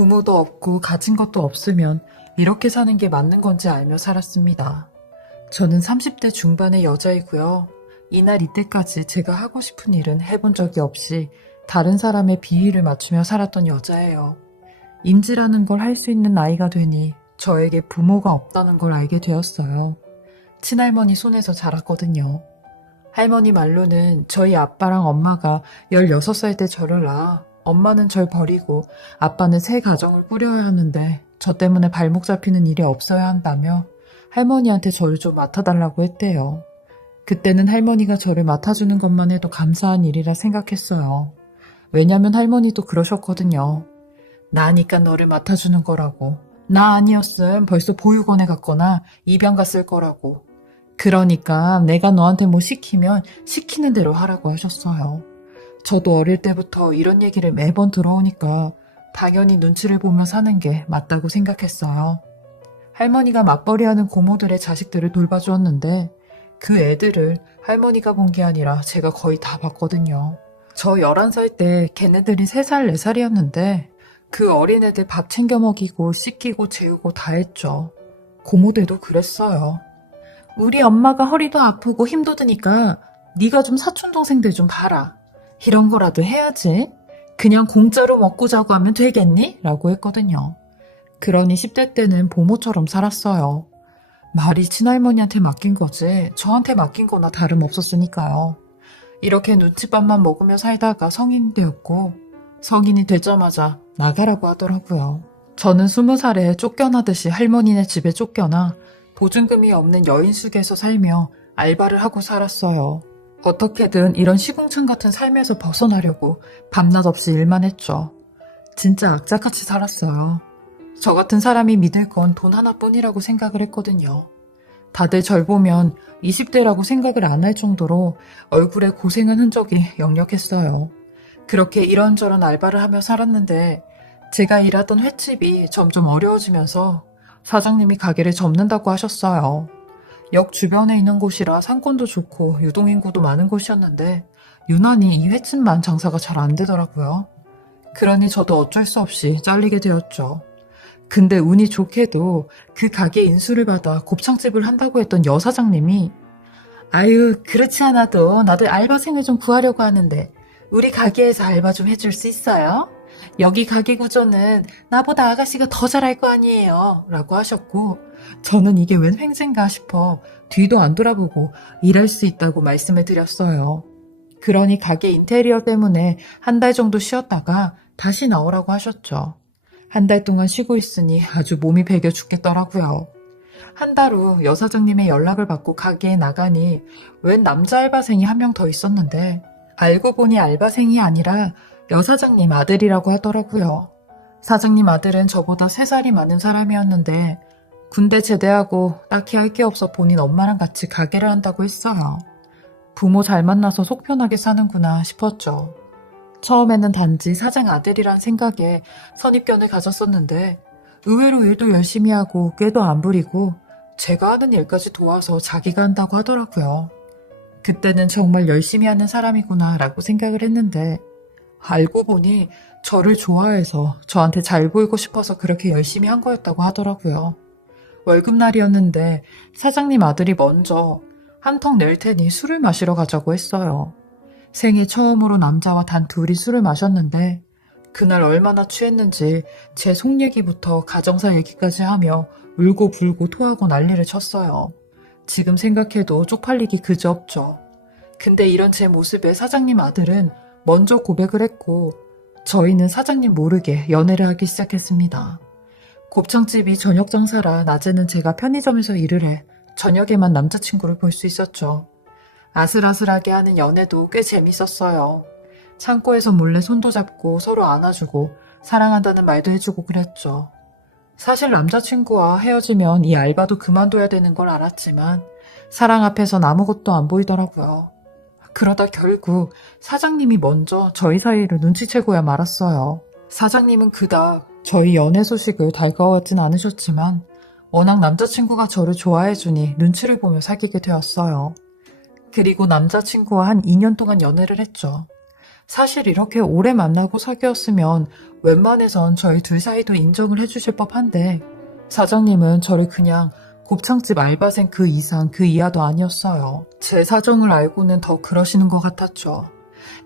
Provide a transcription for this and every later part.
부모도 없고 가진 것도 없으면 이렇게 사는 게 맞는 건지 알며 살았습니다. 저는 30대 중반의 여자이고요. 이날 이때까지 제가 하고 싶은 일은 해본 적이 없이 다른 사람의 비위를 맞추며 살았던 여자예요. 임지라는 걸 할 수 있는 나이가 되니 저에게 부모가 없다는 걸 알게 되었어요. 친할머니 손에서 자랐거든요. 할머니 말로는 저희 아빠랑 엄마가 16살 때 저를 낳아 엄마는 절 버리고 아빠는 새 가정을 꾸려야 하는데 저 때문에 발목 잡히는 일이 없어야 한다며 할머니한테 저를 좀 맡아달라고 했대요. 그때는 할머니가 저를 맡아주는 것만 해도 감사한 일이라 생각했어요. 왜냐면 할머니도 그러셨거든요. 나니까 너를 맡아주는 거라고. 나 아니었음 벌써 보육원에 갔거나 입양 갔을 거라고. 그러니까 내가 너한테 뭐 시키면 시키는 대로 하라고 하셨어요. 저도 어릴 때부터 이런 얘기를 매번 들어오니까 당연히 눈치를 보며 사는 게 맞다고 생각했어요. 할머니가 맞벌이하는 고모들의 자식들을 돌봐주었는데 그 애들을 할머니가 본 게 아니라 제가 거의 다 봤거든요. 저 11살 때 걔네들이 3살, 4살이었는데 그 어린애들 밥 챙겨 먹이고 씻기고 재우고 다 했죠. 고모들도 그랬어요. 우리 엄마가 허리도 아프고 힘도 드니까 네가 좀 사촌동생들 좀 봐라. 이런 거라도 해야지. 그냥 공짜로 먹고 자고 하면 되겠니? 라고 했거든요. 그러니 10대 때는 보모처럼 살았어요. 말이 친할머니한테 맡긴 거지 저한테 맡긴 거나 다름없었으니까요. 이렇게 눈칫밥만 먹으며 살다가 성인이 되었고 성인이 되자마자 나가라고 하더라고요. 저는 20살에 쫓겨나듯이 할머니네 집에 쫓겨나 보증금이 없는 여인숙에서 살며 알바를 하고 살았어요. 어떻게든 이런 시궁창 같은 삶에서 벗어나려고 밤낮 없이 일만 했죠. 진짜 악착같이 살았어요. 저 같은 사람이 믿을 건 돈 하나뿐이라고 생각을 했거든요. 다들 절 보면 20대라고 생각을 안 할 정도로 얼굴에 고생한 흔적이 역력했어요. 그렇게 이런저런 알바를 하며 살았는데 제가 일하던 횟집이 점점 어려워지면서 사장님이 가게를 접는다고 하셨어요. 역 주변에 있는 곳이라 상권도 좋고 유동인구도 많은 곳이었는데 유난히 이 횟집만 장사가 잘 안 되더라고요. 그러니 저도 어쩔 수 없이 잘리게 되었죠. 근데 운이 좋게도 그 가게 인수를 받아 곱창집을 한다고 했던 여사장님이 아유 그렇지 않아도 나도 알바생을 좀 구하려고 하는데 우리 가게에서 알바 좀 해줄 수 있어요? 여기 가게 구조는 나보다 아가씨가 더 잘할 거 아니에요 라고 하셨고 저는 이게 웬 횡재인가 싶어 뒤도 안 돌아보고 일할 수 있다고 말씀을 드렸어요. 그러니 가게 인테리어 때문에 한 달 정도 쉬었다가 다시 나오라고 하셨죠. 한 달 동안 쉬고 있으니 아주 몸이 배겨 죽겠더라고요. 한 달 후 여사장님의 연락을 받고 가게에 나가니 웬 남자 알바생이 한 명 더 있었는데 알고 보니 알바생이 아니라 여사장님 아들이라고 하더라고요. 사장님 아들은 저보다 3살이 많은 사람이었는데 군대 제대하고 딱히 할 게 없어 본인 엄마랑 같이 가게를 한다고 했어요. 부모 잘 만나서 속 편하게 사는구나 싶었죠. 처음에는 단지 사장 아들이란 생각에 선입견을 가졌었는데 의외로 일도 열심히 하고 꾀도 안 부리고 제가 하는 일까지 도와서 자기가 한다고 하더라고요. 그때는 정말 열심히 하는 사람이구나 라고 생각을 했는데 알고 보니 저를 좋아해서 저한테 잘 보이고 싶어서 그렇게 열심히 한 거였다고 하더라고요. 월급날이었는데 사장님 아들이 먼저 한 턱 낼 테니 술을 마시러 가자고 했어요. 생애 처음으로 남자와 단 둘이 술을 마셨는데 그날 얼마나 취했는지 제 속 얘기부터 가정사 얘기까지 하며 울고 불고 토하고 난리를 쳤어요. 지금 생각해도 쪽팔리기 그지없죠. 근데 이런 제 모습에 사장님 아들은 먼저 고백을 했고 저희는 사장님 모르게 연애를 하기 시작했습니다. 곱창집이 저녁 장사라 낮에는 제가 편의점에서 일을 해 저녁에만 남자친구를 볼 수 있었죠. 아슬아슬하게 하는 연애도 꽤 재밌었어요. 창고에서 몰래 손도 잡고 서로 안아주고 사랑한다는 말도 해주고 그랬죠. 사실 남자친구와 헤어지면 이 알바도 그만둬야 되는 걸 알았지만 사랑 앞에선 아무것도 안 보이더라고요. 그러다 결국 사장님이 먼저 저희 사이를 눈치채고야 말았어요. 사장님은 그닥 저희 연애 소식을 달가워하진 않으셨지만 워낙 남자친구가 저를 좋아해주니 눈치를 보며 사귀게 되었어요. 그리고 남자친구와 한 2년 동안 연애를 했죠. 사실 이렇게 오래 만나고 사귀었으면 웬만해선 저희 둘 사이도 인정을 해주실 법한데 사장님은 저를 그냥 곱창집 알바생 그 이상 그 이하도 아니었어요. 제 사정을 알고는 더 그러시는 것 같았죠.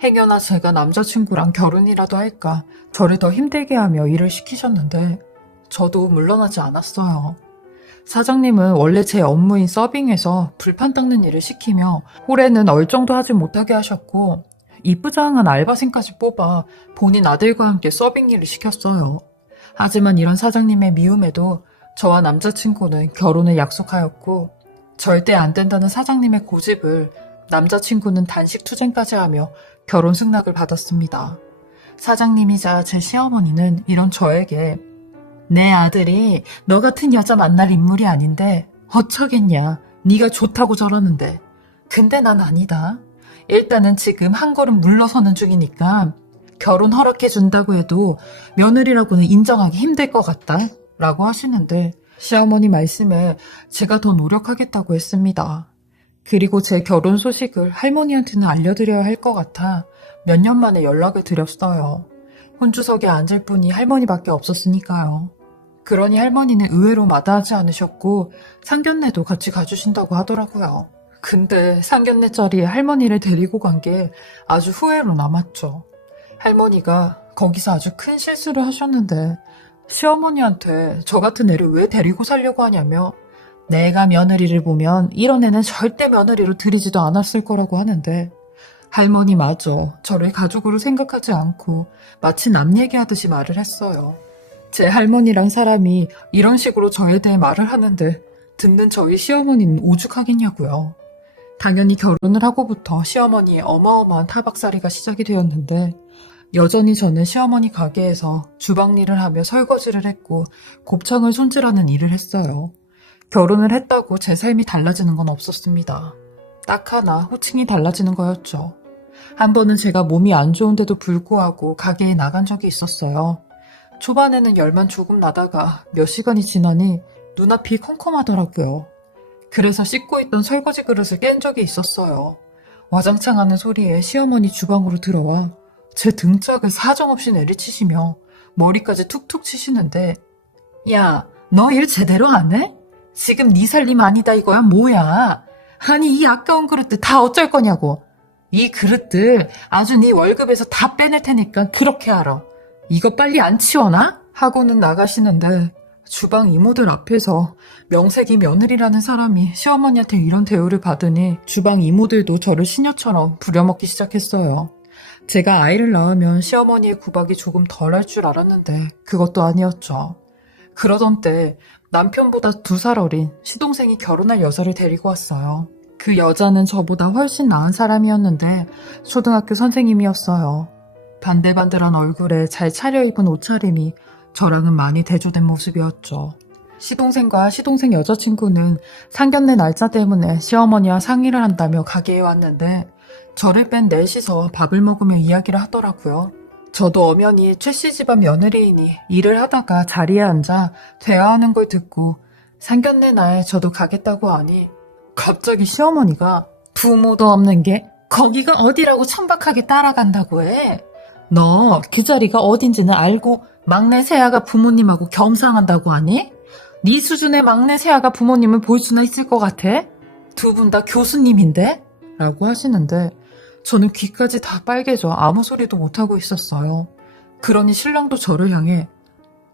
행여나 제가 남자친구랑 결혼이라도 할까 저를 더 힘들게 하며 일을 시키셨는데 저도 물러나지 않았어요. 사장님은 원래 제 업무인 서빙에서 불판 닦는 일을 시키며 홀에는 얼정도 하지 못하게 하셨고 이쁘장한 알바생까지 뽑아 본인 아들과 함께 서빙 일을 시켰어요. 하지만 이런 사장님의 미움에도 저와 남자친구는 결혼을 약속하였고 절대 안 된다는 사장님의 고집을 남자친구는 단식 투쟁까지 하며 결혼 승낙을 받았습니다. 사장님이자 제 시어머니는 이런 저에게 내 아들이 너 같은 여자 만날 인물이 아닌데 어쩌겠냐. 네가 좋다고 저러는데. 근데 난 아니다. 일단은 지금 한 걸음 물러서는 중이니까 결혼 허락해준다고 해도 며느리라고는 인정하기 힘들 것 같다. 라고 하시는데 시어머니 말씀에 제가 더 노력하겠다고 했습니다. 그리고 제 결혼 소식을 할머니한테는 알려드려야 할 것 같아 몇 년 만에 연락을 드렸어요. 혼주석에 앉을 분이 할머니밖에 없었으니까요. 그러니 할머니는 의외로 마다하지 않으셨고 상견례도 같이 가주신다고 하더라고요. 근데 상견례 자리에 할머니를 데리고 간 게 아주 후회로 남았죠. 할머니가 거기서 아주 큰 실수를 하셨는데 시어머니한테 저 같은 애를 왜 데리고 살려고 하냐며 내가 며느리를 보면 이런 애는 절대 며느리로 들이지도 않았을 거라고 하는데 할머니마저 저를 가족으로 생각하지 않고 마치 남 얘기하듯이 말을 했어요. 제 할머니랑 사람이 이런 식으로 저에 대해 말을 하는데 듣는 저희 시어머니는 오죽하겠냐고요. 당연히 결혼을 하고부터 시어머니의 어마어마한 타박살이가 시작이 되었는데 여전히 저는 시어머니 가게에서 주방 일을 하며 설거지를 했고 곱창을 손질하는 일을 했어요. 결혼을 했다고 제 삶이 달라지는 건 없었습니다. 딱 하나 호칭이 달라지는 거였죠. 한 번은 제가 몸이 안 좋은데도 불구하고 가게에 나간 적이 있었어요. 초반에는 열만 조금 나다가 몇 시간이 지나니 눈앞이 컴컴하더라고요. 그래서 씻고 있던 설거지 그릇을 깬 적이 있었어요. 와장창 하는 소리에 시어머니 주방으로 들어와 제 등짝을 사정없이 내리치시며 머리까지 툭툭 치시는데 야, 너 일 제대로 안 해? 지금 네 살림 아니다 이거야 뭐야? 아니 이 아까운 그릇들 다 어쩔 거냐고. 이 그릇들 아주 네 월급에서 다 빼낼 테니까 그렇게 알아. 이거 빨리 안 치워놔? 하고는 나가시는데 주방 이모들 앞에서 명색이 며느리라는 사람이 시어머니한테 이런 대우를 받으니 주방 이모들도 저를 시녀처럼 부려먹기 시작했어요. 제가 아이를 낳으면 시어머니의 구박이 조금 덜할 줄 알았는데 그것도 아니었죠. 그러던 때 남편보다 2살 어린 시동생이 결혼할 여자를 데리고 왔어요. 그 여자는 저보다 훨씬 나은 사람이었는데 초등학교 선생님이었어요. 반들반들한 얼굴에 잘 차려입은 옷차림이 저랑은 많이 대조된 모습이었죠. 시동생과 시동생 여자친구는 상견례 날짜 때문에 시어머니와 상의를 한다며 가게에 왔는데 저를 뺀 넷이서 밥을 먹으며 이야기를 하더라고요. 저도 엄연히 최씨 집안 며느리이니 일을 하다가 자리에 앉아 대화하는 걸 듣고 상견례 날 저도 가겠다고 하니 갑자기 시어머니가 부모도 없는 게 거기가 어디라고 천박하게 따라간다고 해. 너 그 자리가 어딘지는 알고 막내 새아가 부모님하고 겸상한다고 하니? 네 수준의 막내 새아가 부모님을 볼 수나 있을 것 같아? 2분 다 교수님인데? 라고 하시는데 저는 귀까지 다 빨개져 아무 소리도 못하고 있었어요. 그러니 신랑도 저를 향해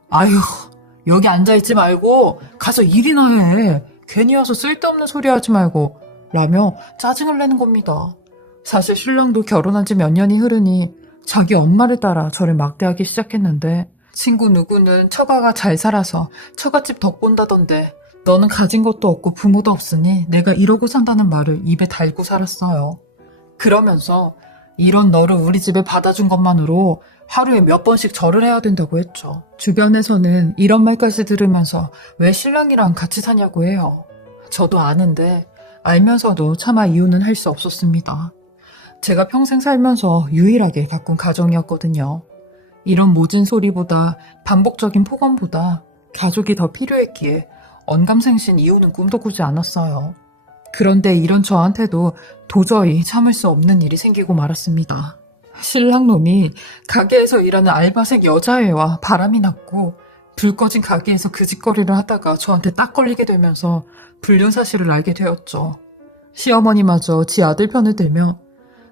아휴 여기 앉아있지 말고 가서 일이나 해. 괜히 와서 쓸데없는 소리 하지 말고 라며 짜증을 내는 겁니다. 사실 신랑도 결혼한 지 몇 년이 흐르니 자기 엄마를 따라 저를 막대하기 시작했는데 친구 누구는 처가가 잘 살아서 처갓집 덕 본다던데 너는 가진 것도 없고 부모도 없으니 내가 이러고 산다는 말을 입에 달고 살았어요. 그러면서 이런 너를 우리 집에 받아준 것만으로 하루에 몇 번씩 절을 해야 된다고 했죠. 주변에서는 이런 말까지 들으면서 왜 신랑이랑 같이 사냐고 해요. 저도 아는데 알면서도 차마 이유는 할 수 없었습니다. 제가 평생 살면서 유일하게 가꾼 가정이었거든요. 이런 모진 소리보다 반복적인 폭언보다 가족이 더 필요했기에 언감생신 이유는 꿈도 꾸지 않았어요. 그런데 이런 저한테도 도저히 참을 수 없는 일이 생기고 말았습니다. 신랑놈이 가게에서 일하는 알바생 여자애와 바람이 났고 불 꺼진 가게에서 그 짓거리를 하다가 저한테 딱 걸리게 되면서 불륜 사실을 알게 되었죠. 시어머니마저 지 아들 편을 들며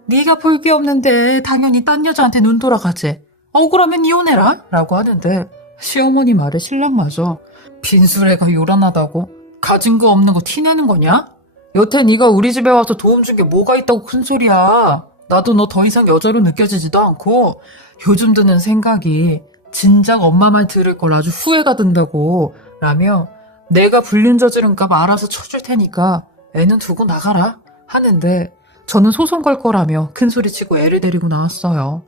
네가 볼 게 없는데 당연히 딴 여자한테 눈 돌아가지. 억울하면 이혼해라 라고 하는데 시어머니 말에 신랑마저 빈수레가 요란하다고? 가진 거 없는 거 티내는 거냐? 여태 네가 우리 집에 와서 도움 준 게 뭐가 있다고 큰 소리야. 나도 너 더 이상 여자로 느껴지지도 않고 요즘 드는 생각이 진작 엄마 말 들을 걸 아주 후회가 든다고 라며 내가 불륜 저지른값 알아서 쳐줄 테니까 애는 두고 나가라 하는데 저는 소송 걸 거라며 큰 소리치고 애를 데리고 나왔어요.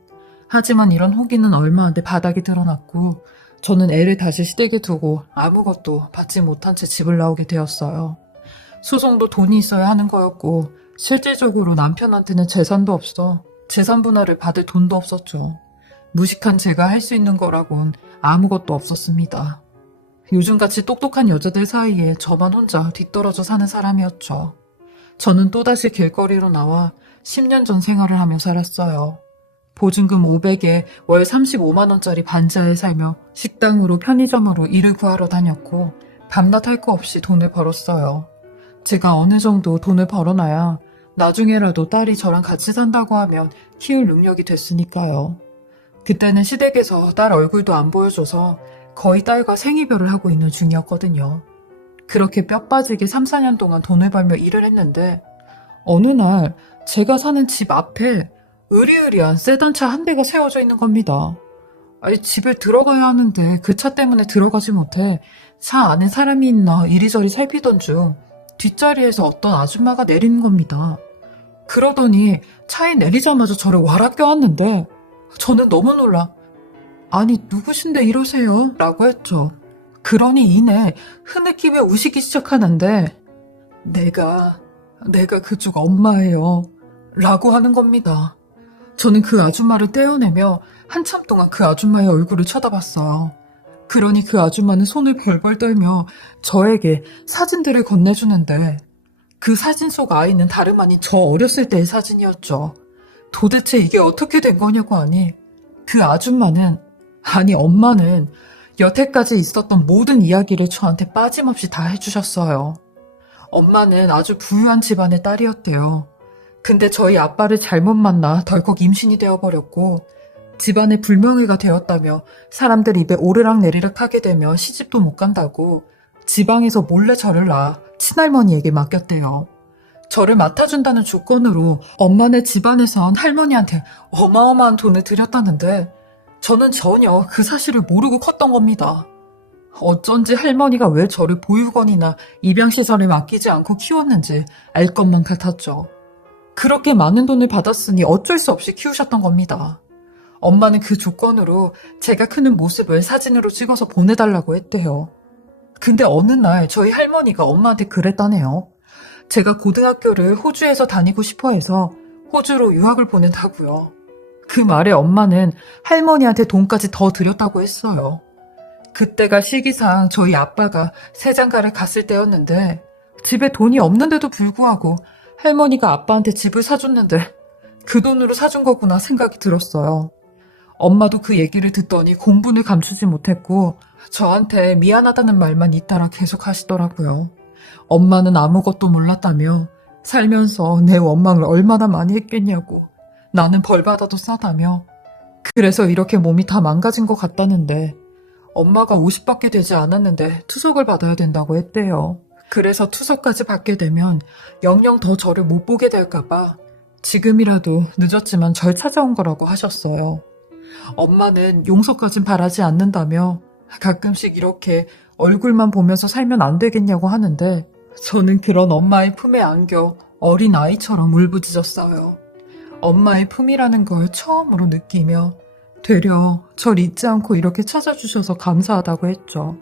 하지만 이런 후기는 얼마 안 돼 바닥이 드러났고 저는 애를 다시 시댁에 두고 아무것도 받지 못한 채 집을 나오게 되었어요. 소송도 돈이 있어야 하는 거였고 실질적으로 남편한테는 재산도 없어 재산 분할을 받을 돈도 없었죠. 무식한 제가 할 수 있는 거라곤 아무것도 없었습니다. 요즘같이 똑똑한 여자들 사이에 저만 혼자 뒤떨어져 사는 사람이었죠. 저는 또다시 길거리로 나와 10년 전 생활을 하며 살았어요. 보증금 500에 월 35만 원짜리 반지하에 살며 식당으로 편의점으로 일을 구하러 다녔고 밤낮 할 거 없이 돈을 벌었어요. 제가 어느 정도 돈을 벌어놔야 나중에라도 딸이 저랑 같이 산다고 하면 키울 능력이 됐으니까요. 그때는 시댁에서 딸 얼굴도 안 보여줘서 거의 딸과 생이별을 하고 있는 중이었거든요. 그렇게 뼈 빠지게 3, 4년 동안 돈을 벌며 일을 했는데 어느 날 제가 사는 집 앞에 으리으리한 세단차 한 대가 세워져 있는 겁니다. 아니, 집에 들어가야 하는데 그 차 때문에 들어가지 못해 차 안에 사람이 있나 이리저리 살피던 중 뒷자리에서 어떤 아줌마가 내리는 겁니다. 그러더니 차에 내리자마자 저를 와락 껴안는데 저는 너무 놀라 아니 누구신데 이러세요? 라고 했죠. 그러니 이내 흐느끼며 우시기 시작하는데 내가 그쪽 엄마예요 라고 하는 겁니다. 저는 그 아줌마를 떼어내며 한참 동안 그 아줌마의 얼굴을 쳐다봤어요. 그러니 그 아줌마는 손을 벌벌 떨며 저에게 사진들을 건네주는데 그 사진 속 아이는 다름 아닌 저 어렸을 때의 사진이었죠. 도대체 이게 어떻게 된 거냐고 하니 그 아줌마는 아니 엄마는 여태까지 있었던 모든 이야기를 저한테 빠짐없이 다 해주셨어요. 엄마는 아주 부유한 집안의 딸이었대요. 근데 저희 아빠를 잘못 만나 덜컥 임신이 되어버렸고 집안에 불명예가 되었다며 사람들 입에 오르락내리락 하게 되며 시집도 못 간다고 지방에서 몰래 저를 낳아 친할머니에게 맡겼대요. 저를 맡아준다는 조건으로 엄마네 집안에선 할머니한테 어마어마한 돈을 들였다는데 저는 전혀 그 사실을 모르고 컸던 겁니다. 어쩐지 할머니가 왜 저를 보육원이나 입양시설에 맡기지 않고 키웠는지 알 것만 같았죠. 그렇게 많은 돈을 받았으니 어쩔 수 없이 키우셨던 겁니다. 엄마는 그 조건으로 제가 크는 모습을 사진으로 찍어서 보내달라고 했대요. 근데 어느 날 저희 할머니가 엄마한테 그랬다네요. 제가 고등학교를 호주에서 다니고 싶어 해서 호주로 유학을 보낸다고요. 그 말에 엄마는 할머니한테 돈까지 더 드렸다고 했어요. 그때가 시기상 저희 아빠가 세장가를 갔을 때였는데 집에 돈이 없는데도 불구하고 할머니가 아빠한테 집을 사줬는데 그 돈으로 사준 거구나 생각이 들었어요. 엄마도 그 얘기를 듣더니 공분을 감추지 못했고 저한테 미안하다는 말만 잇따라 계속 하시더라고요. 엄마는 아무것도 몰랐다며 살면서 내 원망을 얼마나 많이 했겠냐고 나는 벌받아도 싸다며 그래서 이렇게 몸이 다 망가진 것 같다는데 엄마가 50밖에 되지 않았는데 투석을 받아야 된다고 했대요. 그래서 투석까지 받게 되면 영영 더 저를 못 보게 될까봐 지금이라도 늦었지만 절 찾아온 거라고 하셨어요. 엄마는 용서까진 바라지 않는다며 가끔씩 이렇게 얼굴만 보면서 살면 안 되겠냐고 하는데 저는 그런 엄마의 품에 안겨 어린 아이처럼 울부짖었어요. 엄마의 품이라는 걸 처음으로 느끼며 되려 절 잊지 않고 이렇게 찾아주셔서 감사하다고 했죠.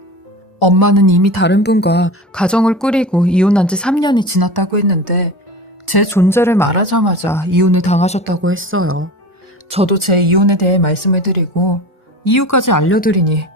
엄마는 이미 다른 분과 가정을 꾸리고 이혼한 지 3년이 지났다고 했는데 제 존재를 말하자마자 이혼을 당하셨다고 했어요. 저도 제 이혼에 대해 말씀을 드리고 이유까지 알려드리니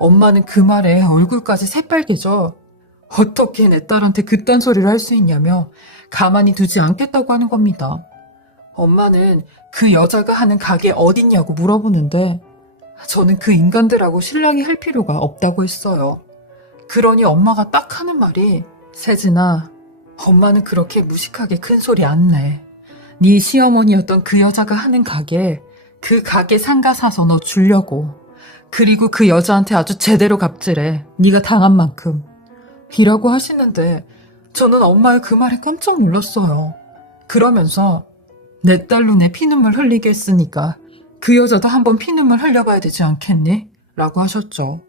엄마는 그 말에 얼굴까지 새빨개져 어떻게 내 딸한테 그딴 소리를 할 수 있냐며 가만히 두지 않겠다고 하는 겁니다. 엄마는 그 여자가 하는 가게 어딨냐고 물어보는데 저는 그 인간들하고 실랑이 할 필요가 없다고 했어요. 그러니 엄마가 딱 하는 말이 세진아, 엄마는 그렇게 무식하게 큰 소리 안 내. 네 시어머니였던 그 여자가 하는 가게, 그 가게 상가 사서 너 주려고. 그리고 그 여자한테 아주 제대로 갑질해. 네가 당한 만큼. 이라고 하시는데 저는 엄마의 그 말에 깜짝 놀랐어요. 그러면서 내 딸 눈에 피눈물 흘리게 했으니까 그 여자도 한번 피눈물 흘려봐야 되지 않겠니? 라고 하셨죠.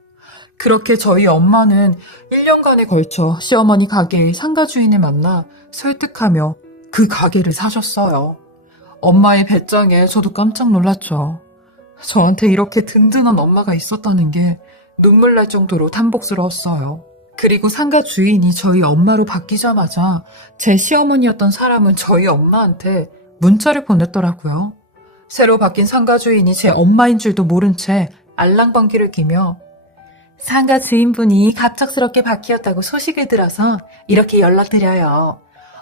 그렇게 저희 엄마는 1년간에 걸쳐 시어머니 가게의 상가 주인을 만나 설득하며 그 가게를 사셨어요. 엄마의 배짱에 저도 깜짝 놀랐죠. 저한테 이렇게 든든한 엄마가 있었다는 게 눈물 날 정도로 탐복스러웠어요. 그리고 상가 주인이 저희 엄마로 바뀌자마자 제 시어머니였던 사람은 저희 엄마한테 문자를 보냈더라고요. 새로 바뀐 상가 주인이 제 엄마인 줄도 모른 채 알랑방귀를 끼며 상가 주인분이 갑작스럽게 바뀌었다고 소식을 들어서 이렇게 연락드려요.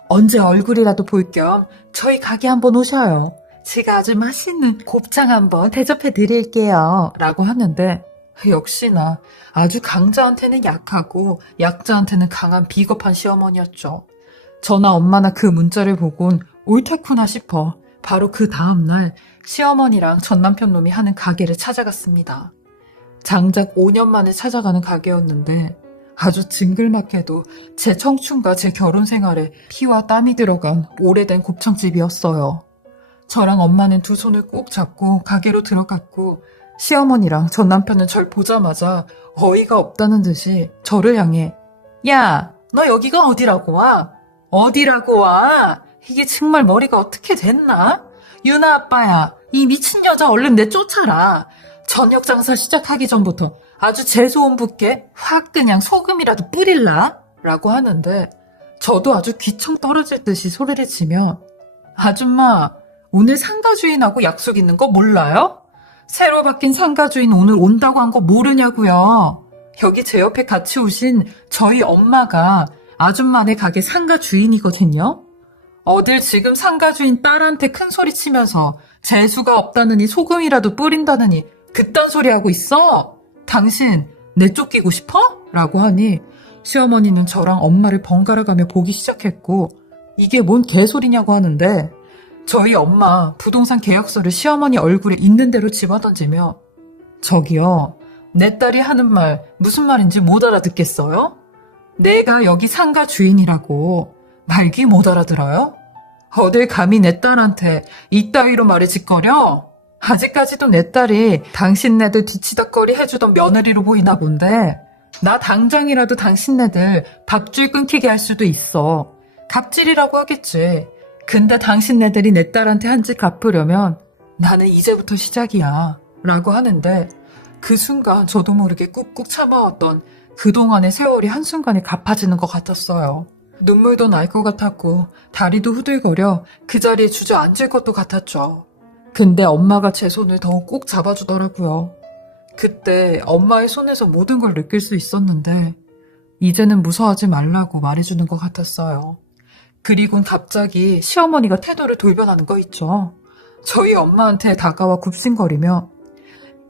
언제 얼굴이라도 볼 겸 저희 가게 한번 오셔요. 제가 아주 맛있는 곱창 한번 대접해 드릴게요. 라고 하는데 역시나 아주 강자한테는 약하고 약자한테는 강한 비겁한 시어머니였죠. 저나 엄마나 그 문자를 보곤 옳다구나 싶어 바로 그 다음날 시어머니랑 전 남편 놈이 하는 가게를 찾아갔습니다. 장작 5년 만에 찾아가는 가게였는데 아주 징글맞게도 제 청춘과 제 결혼 생활에 피와 땀이 들어간 오래된 곱창집이었어요. 저랑 엄마는 두 손을 꼭 잡고 가게로 들어갔고 시어머니랑 전 남편은 절 보자마자 어이가 없다는 듯이 저를 향해 야, 너 여기가 어디라고 와? 어디라고 와? 이게 정말 머리가 어떻게 됐나? 유나 아빠야, 이 미친 여자 얼른 내쫓아라. 저녁 장사 시작하기 전부터 아주 재수온 붓게 확 그냥 소금이라도 뿌릴라? 라고 하는데 저도 아주 귀청 떨어질 듯이 소리를 치며 아줌마, 오늘 상가 주인하고 약속 있는 거 몰라요? 새로 바뀐 상가 주인 오늘 온다고 한 거 모르냐고요. 여기 제 옆에 같이 오신 저희 엄마가 아줌마네 가게 상가 주인이거든요. 어딜 지금 상가 주인 딸한테 큰 소리 치면서 재수가 없다느니 소금이라도 뿌린다느니 그딴 소리 하고 있어? 당신 내쫓기고 싶어? 라고 하니 시어머니는 저랑 엄마를 번갈아가며 보기 시작했고 이게 뭔 개소리냐고 하는데 저희 엄마 부동산 계약서를 시어머니 얼굴에 있는 대로 집어던지며 저기요, 내 딸이 하는 말 무슨 말인지 못 알아듣겠어요? 내가 여기 상가 주인이라고 말귀 못 알아들어요? 어딜 감히 내 딸한테 이따위로 말을 짓거려? 아직까지도 내 딸이 당신네들 뒤치다꺼리 해주던 며느리로 보이나 본데 나 당장이라도 당신네들 밥줄 끊기게 할 수도 있어. 갑질이라고 하겠지. 근데 당신네들이 내 딸한테 한 짓 갚으려면 나는 이제부터 시작이야. 라고 하는데 그 순간 저도 모르게 꾹꾹 참아왔던 그동안의 세월이 한순간에 갚아지는 것 같았어요. 눈물도 날 것 같았고 다리도 후들거려 그 자리에 주저앉을 것도 같았죠. 근데 엄마가 제 손을 더욱 꼭 잡아주더라고요. 그때 엄마의 손에서 모든 걸 느낄 수 있었는데 이제는 무서워하지 말라고 말해주는 것 같았어요. 그리곤 갑자기 시어머니가 태도를 돌변하는 거 있죠. 저희 엄마한테 다가와 굽신거리며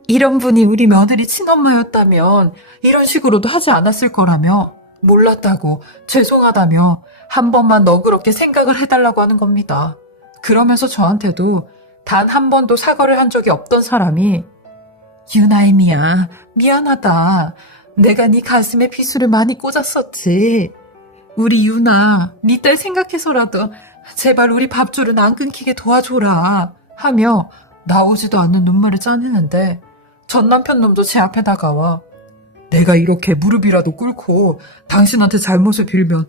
이런 분이 우리 며느리 친엄마였다면 이런 식으로도 하지 않았을 거라며 몰랐다고 죄송하다며 한 번만 너그럽게 생각을 해달라고 하는 겁니다. 그러면서 저한테도 단 한 번도 사과를 한 적이 없던 사람이 유나임이야, 미안하다. 내가 네 가슴에 비수를 많이 꽂았었지. 우리 유나, 네 딸 생각해서라도 제발 우리 밥줄은 안 끊기게 도와줘라 하며 나오지도 않는 눈물을 짜내는데 전 남편 놈도 제 앞에 다가와 내가 이렇게 무릎이라도 꿇고 당신한테 잘못을 빌면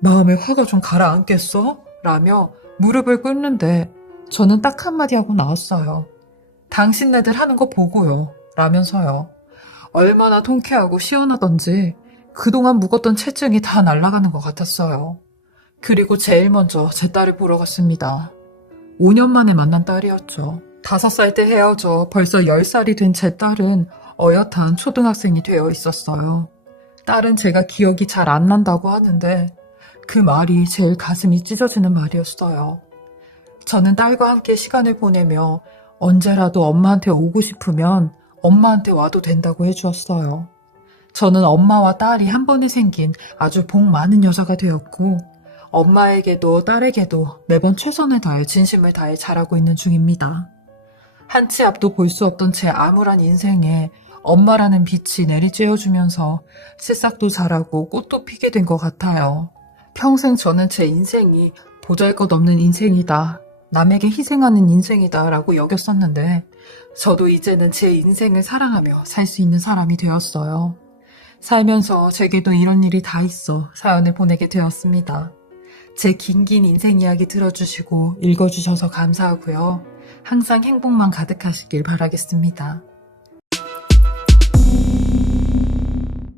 마음에 화가 좀 가라앉겠어? 라며 무릎을 꿇는데 저는 딱 한마디 하고 나왔어요. 당신네들 하는 거 보고요. 라면서요. 얼마나 통쾌하고 시원하던지 그동안 묵었던 체증이 다 날아가는 것 같았어요. 그리고 제일 먼저 제 딸을 보러 갔습니다. 5년 만에 만난 딸이었죠. 5살 때 헤어져 벌써 10살이 된 제 딸은 어엿한 초등학생이 되어 있었어요. 딸은 제가 기억이 잘 안 난다고 하는데 그 말이 제일 가슴이 찢어지는 말이었어요. 저는 딸과 함께 시간을 보내며 언제라도 엄마한테 오고 싶으면 엄마한테 와도 된다고 해주었어요. 저는 엄마와 딸이 한 번에 생긴 아주 복 많은 여자가 되었고 엄마에게도 딸에게도 매번 최선을 다해 진심을 다해 잘하고 있는 중입니다. 한 치 앞도 볼 수 없던 제 암울한 인생에 엄마라는 빛이 내리쬐어주면서 새싹도 자라고 꽃도 피게 된 것 같아요. 평생 저는 제 인생이 보잘것없는 인생이다, 남에게 희생하는 인생이다 라고 여겼었는데 저도 이제는 제 인생을 사랑하며 살 수 있는 사람이 되었어요. 살면서 제게도 이런 일이 다 있어 사연을 보내게 되었습니다. 제 긴긴 인생 이야기 들어주시고 읽어주셔서 감사하고요. 항상 행복만 가득하시길 바라겠습니다.